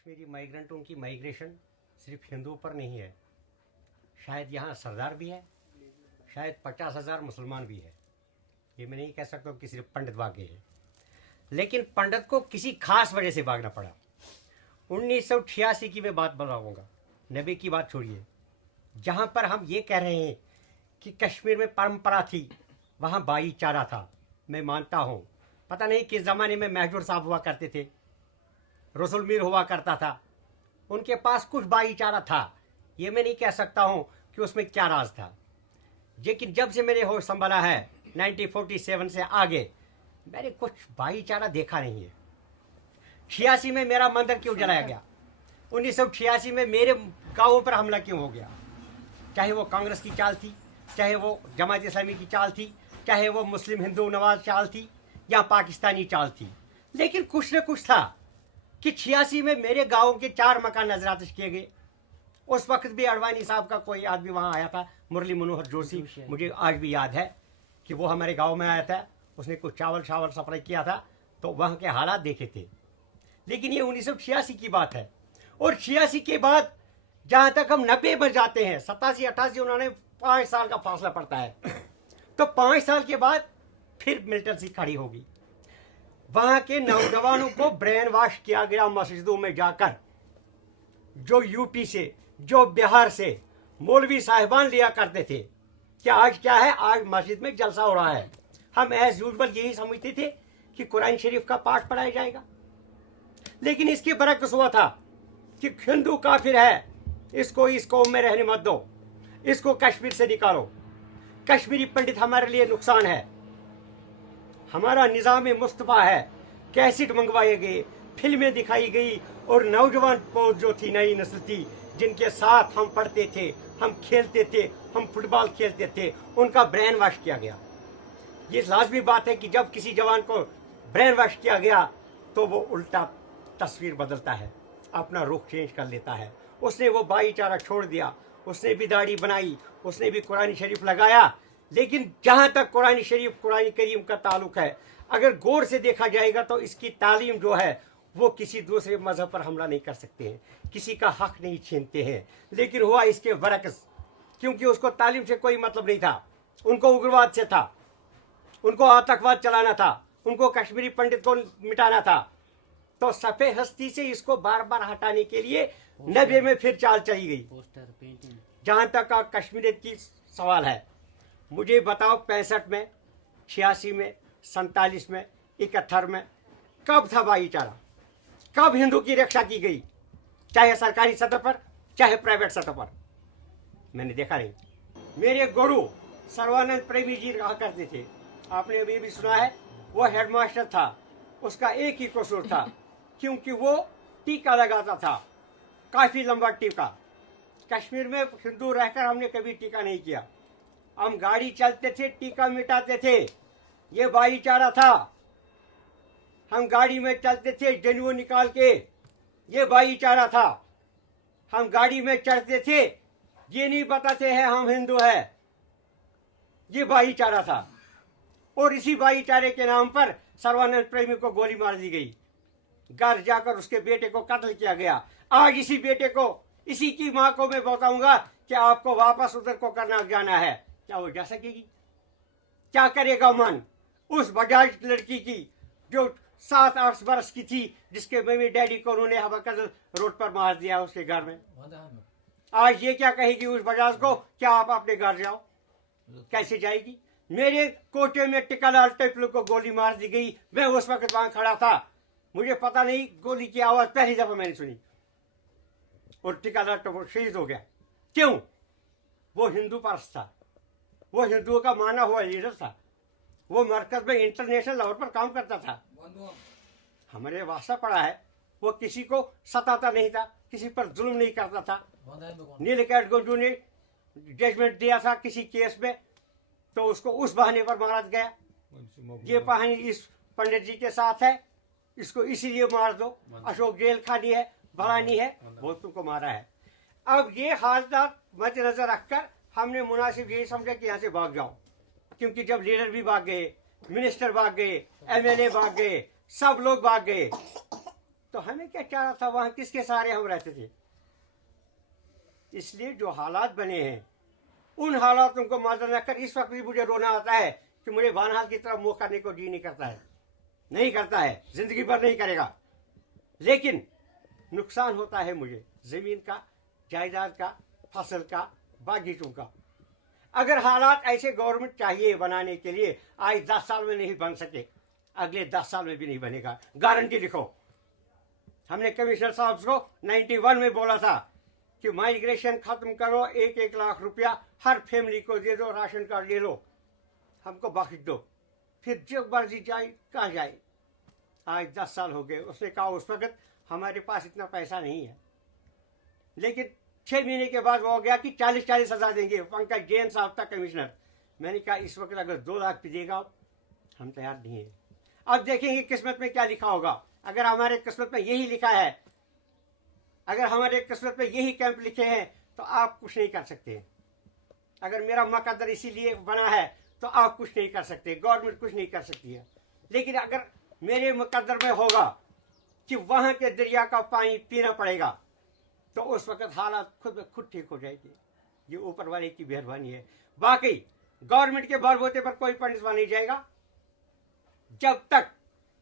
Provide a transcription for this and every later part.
कश्मीरी माइग्रेंटों की माइग्रेशन सिर्फ हिंदुओं पर नहीं है, शायद यहाँ सरदार भी है, शायद 50,000 मुसलमान भी है। ये मैं नहीं कह सकता कि सिर्फ पंडित भाग गए हैं, लेकिन पंडित को किसी खास वजह से भागना पड़ा। 1986 की मैं बात बताऊंगा, नबी की बात छोड़िए। जहाँ पर हम ये कह रहे हैं कि कश्मीर में परंपरा थी, वहाँ भाईचारा था, मैं मानता हूँ। पता नहीं किस ज़माने में महजूर साहब हुआ करते थे, रसूल मीर हुआ करता था, उनके पास कुछ भाईचारा था। ये मैं नहीं कह सकता हूँ कि उसमें क्या राज था, लेकिन जब से मेरे होश संभाला है 1947 से आगे मैंने कुछ भाईचारा देखा नहीं है। 86 में मेरा मंदिर क्यों जलाया गया, 1986 में मेरे गांवों पर हमला क्यों हो गया, चाहे वो कांग्रेस की चाल थी, चाहे वो जमात इस्लामी की चाल थी, चाहे वो मुस्लिम हिंदू नवाज चाल थी या पाकिस्तानी चाल थी, लेकिन कुछ न कुछ था कि 86 में मेरे गांव के 4 मकान नजरातश किए गए। उस वक्त भी अडवाणी साहब का कोई आदमी वहाँ आया था, मुरली मनोहर जोशी, मुझे आज भी याद है कि वो हमारे गांव में आया था, उसने कुछ चावल सप्लाई किया था, तो वहाँ के हालात देखे थे। लेकिन ये 1986 की बात है, और 86 के बाद जहाँ तक हम 90 में जाते हैं, 87-88 उन्होंने 5 साल का फासला पड़ता है, तो 5 साल के बाद फिर मिलिटेंसी खड़ी होगी। वहाँ के नौजवानों को ब्रेन वॉश किया गया मस्जिदों में जाकर। जो यूपी से, जो बिहार से मौलवी साहिबान लिया करते थे कि आज क्या है, आज मस्जिद में जलसा हो रहा है, हम एज यूजुअल यही समझते थे कि कुरान शरीफ का पाठ पढ़ाया जाएगा। लेकिन इसके बरक्स हुआ था कि हिंदू काफिर है, इसको इस कौम में रहने मत दो, इसको कश्मीर से निकालो, कश्मीरी पंडित हमारे लिए नुकसान है, हमारा निज़ाम मुस्तफ़ा है। कैसेट मंगवाए गए, फिल्में दिखाई गई, और नौजवान पौध जो थी, नई नस्ल थी, जिनके साथ हम पढ़ते थे, हम खेलते थे, हम फुटबॉल खेलते थे, उनका ब्रेन वॉश किया गया। ये लाजमी बात है कि जब किसी जवान को ब्रेन वॉश किया गया तो वो उल्टा तस्वीर बदलता है, अपना रुख चेंज कर लेता है। उसने वो भाईचारा छोड़ दिया, उसने भी दाढ़ी बनाई, उसने भी कुरान शरीफ लगाया। लेकिन जहाँ तक कुरान शरीफ, कुरान करीम का ताल्लुक है, अगर गौर से देखा जाएगा तो इसकी तालीम जो है वो किसी दूसरे मजहब पर हमला नहीं कर सकते हैं, किसी का हक नहीं छीनते हैं। लेकिन हुआ इसके बरक्स, क्योंकि उसको तालीम से कोई मतलब नहीं था, उनको उग्रवाद से था, उनको आतंकवाद चलाना था, उनको कश्मीरी पंडित को मिटाना था। तो सफ़े हस्ती से इसको बार बार हटाने के लिए 90 में फिर चाल चली गई। जहाँ तक कश्मीरियत की सवाल है, मुझे बताओ 65 में, 86 में, 47 में, 71 में कब था भाईचारा, कब हिंदू की रक्षा की गई, चाहे सरकारी सतह पर, चाहे प्राइवेट सतह पर? मैंने देखा नहीं। मेरे गुरु सर्वानंद प्रेमी जी कहा करते थे, आपने अभी भी सुना है, वो हेडमास्टर था, उसका एक ही कसूर था, क्योंकि वो टीका लगाता था, काफी लंबा टीका। कश्मीर में हिंदू रहकर हमने कभी टीका नहीं किया, हम गाड़ी चलते थे, टीका मिटाते थे, ये भाईचारा था। हम गाड़ी में चलते थे, जनेऊ निकाल के, ये भाईचारा था। हम गाड़ी में चढ़ते थे, ये नहीं बताते हैं हम हिंदू है, ये भाईचारा था। और इसी भाईचारे के नाम पर सर्वानंद प्रेमी को गोली मार दी गई, घर जाकर उसके बेटे को कत्ल किया गया। आज इसी बेटे को, इसी की माँ को मैं बताऊंगा कि आपको वापस उधर को करना जाना है, क्या वो जा सकेगी? क्या करेगा मन उस बजाज लड़की की जो 7-8 बरस की थी, जिसके मम्मी डैडी को उन्होंने हवाकजल रोड पर मार दिया उसके घर में? आज ये क्या कहेगी उस बजाज को, क्या आप अपने घर जाओ? कैसे जाएगी? मेरे कोटे में टिकालाल टेपलू को गोली मार दी गई, मैं उस वक्त वहां खड़ा था, मुझे पता नहीं, गोली की आवाज पहली दफा मैंने सुनी, और टिकालाल टेपलू शहीद हो गया। क्यों? वो हिंदू परस्त था, वो हिंदुओं का माना हुआ लीडर था, वो मरकज में इंटरनेशनल लेवल पर काम करता था। हमारे वास्ता पड़ा है, वो किसी को सताता नहीं था, किसी पर जुल्म नहीं करता था। नीलकंठ गुंजू ने जजमेंट दिया था किसी केस में, तो उसको उस बहाने पर मारा गया, ये कहानी इस पंडित जी के साथ है, इसको इसीलिए मार दो, अशोक जेल खानी है, भरानी है, वो तुमको मारा है। अब ये हालत मद्देनजर रखकर हमने मुनासिब यही समझा कि यहाँ से भाग जाओ, क्योंकि जब लीडर भी भाग गए, मिनिस्टर भाग गए, एमएलए भाग गए, सब लोग भाग गए, तो हमें क्या चाह था, वहां किसके सहारे हम रहते थे। इसलिए जो हालात बने हैं उन हालातों को मद्देनजर रखकर इस वक्त भी मुझे रोना आता है कि मुझे बानहाल की तरफ मुंह करने को जी नहीं करता है, नहीं करता है, जिंदगी भर नहीं करेगा। लेकिन नुकसान होता है मुझे जमीन का, जायदाद का, फसल का, बागीचों का। अगर हालात ऐसे गवर्नमेंट चाहिए बनाने के लिए, आज 10 साल में नहीं बन सके, अगले 10 साल में भी नहीं बनेगा, गारंटी लिखो। हमने कमिश्नर साहब को 91 में बोला था कि माइग्रेशन खत्म करो, 1-1 लाख रुपया हर फैमिली को दे दो, राशन कार्ड ले लो, हमको बख्श दो, फिर जो मर्जी जाए कहाँ जाए। आज 10 साल हो गए। उसने कहा उस वक्त हमारे पास इतना पैसा नहीं है, लेकिन 6 महीने के बाद वो हो गया कि 40-40 हजार देंगे। पंकज जैन साहब था कमिश्नर। मैंने कहा इस वक्त अगर 2 लाख भी देगा हम तैयार नहीं है। अब देखेंगे किस्मत में क्या लिखा होगा। अगर हमारे किस्मत में यही लिखा है, अगर हमारे किस्मत में यही कैंप लिखे हैं, तो आप कुछ नहीं कर सकते। अगर मेरा मुकद्दर इसीलिए बना है तो आप कुछ नहीं कर सकते, गवर्नमेंट कुछ नहीं कर सकती है। लेकिन अगर मेरे मुकद्दर में होगा कि वहां के दरिया का पानी पीना पड़ेगा, तो उस वक्त हालात खुद ठीक हो जाएगी। ये ऊपर वाले की मेहरबानी है। बाकी गवर्नमेंट के बलबूते पर कोई पंडित नहीं जाएगा जब तक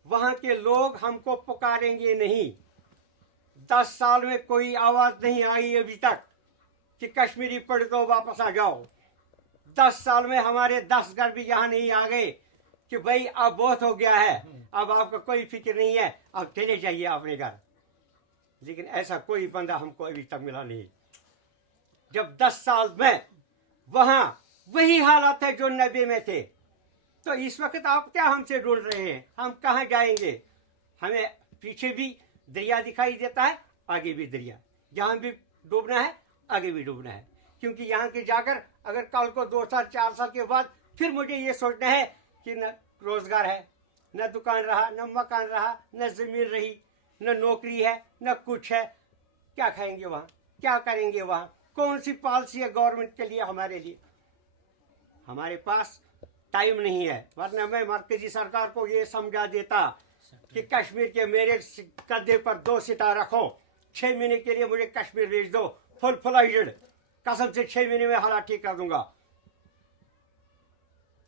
वहां के लोग हमको पुकारेंगे नहीं। 10 साल में कोई आवाज नहीं आई अभी तक कि कश्मीरी पंडितों वापस आ जाओ। 10 साल में हमारे 10 घर भी यहाँ नहीं आ गए कि भाई अब बहुत हो गया है, अब आपको कोई फिक्र नहीं है, अब चले जाइए अपने घर। लेकिन ऐसा कोई बंदा हमको अभी तक मिला नहीं। जब 10 साल में वहां वही हालात है जो 90 में थे, तो इस वक्त आप क्या हमसे ढूंढ रहे हैं? हम कहाँ जाएंगे? हमें पीछे भी दरिया दिखाई देता है, आगे भी दरिया, जहां भी डूबना है आगे भी डूबना है। क्योंकि यहाँ के जाकर अगर कल को 2 साल 4 साल के बाद फिर मुझे ये सोचना है कि न रोजगार है, न दुकान रहा, न मकान रहा, न जमीन रही, न नौकरी है, न कुछ है, क्या खाएंगे वहां, क्या करेंगे वहां? कौन सी पॉलिसी है गवर्नमेंट के लिए, हमारे लिए? हमारे पास टाइम नहीं है, वरना मैं मरकजी सरकार को ये समझा देता कि कश्मीर के मेरे कंधे पर 2 सितारा रखो, 6 महीने के लिए मुझे कश्मीर भेज दो, फुल फ्लाइड, कसम से 6 महीने में हालात ठीक कर दूंगा।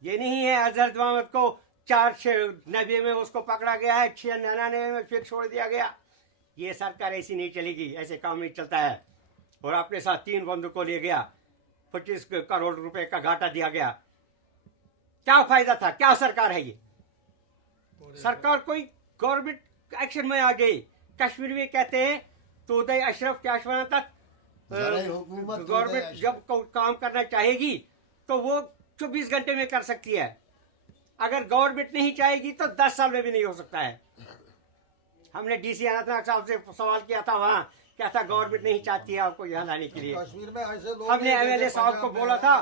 ये नहीं है अजहर मोहम्मद को 490 में उसको पकड़ा गया है, 699 में फिर छोड़ दिया गया। ये सरकार ऐसी नहीं चलेगी, ऐसे काम नहीं चलता है। और अपने साथ 3 बंदूकों ले गया, 25 करोड़ रुपए का घाटा दिया गया। क्या फायदा था? क्या सरकार है ये? सरकार कोई गवर्नमेंट एक्शन में आ गई। कश्मीर में कहते हैं तो उदय अशरफ क्या तक गवर्नमेंट जब काम करना चाहेगी तो वो 24 घंटे में कर सकती है। अगर गवर्नमेंट नहीं चाहेगी तो 10 साल में भी नहीं हो सकता है। हमने डीसी अनंतनाग साहब से सवाल किया था, वहाँ क्या था, गवर्नमेंट नहीं चाहती है आपको यहाँ लाने के लिए। कश्मीर में ऐसे लोग हमने एमएलए साहब को बोला था